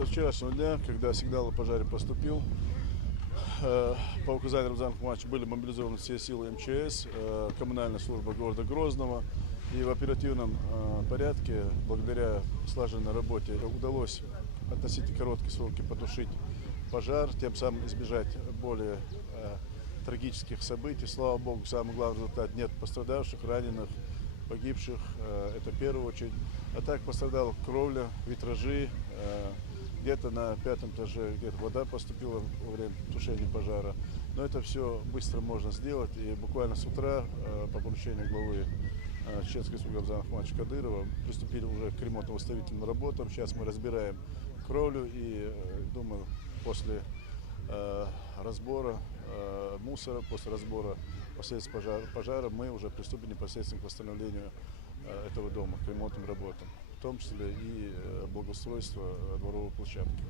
Со вчерашнего дня, когда сигнал о пожаре поступил, по указанию Рамзана Ахматовича были мобилизованы все силы МЧС, коммунальная служба города Грозного. И в оперативном порядке, благодаря слаженной работе, удалось в относительно короткие сроки потушить пожар, тем самым избежать более трагических событий. Слава Богу, самый главный результат — нет пострадавших, раненых, погибших. Это в первую очередь. А так пострадала кровля, витражи. Где-то на 5-м этаже где-то вода поступила во время тушения пожара. Но это все быстро можно сделать. И буквально с утра по поручению главы Чеченской республики Рамзана Ахматовича Кадырова приступили уже к ремонтно-восстановительным работам. Сейчас мы разбираем кровлю и, думаю, после разбора мусора, после разбора последствий пожара мы уже приступим непосредственно к восстановлению этого дома, к ремонтным работам, в том числе и благоустройство дворовой площадки.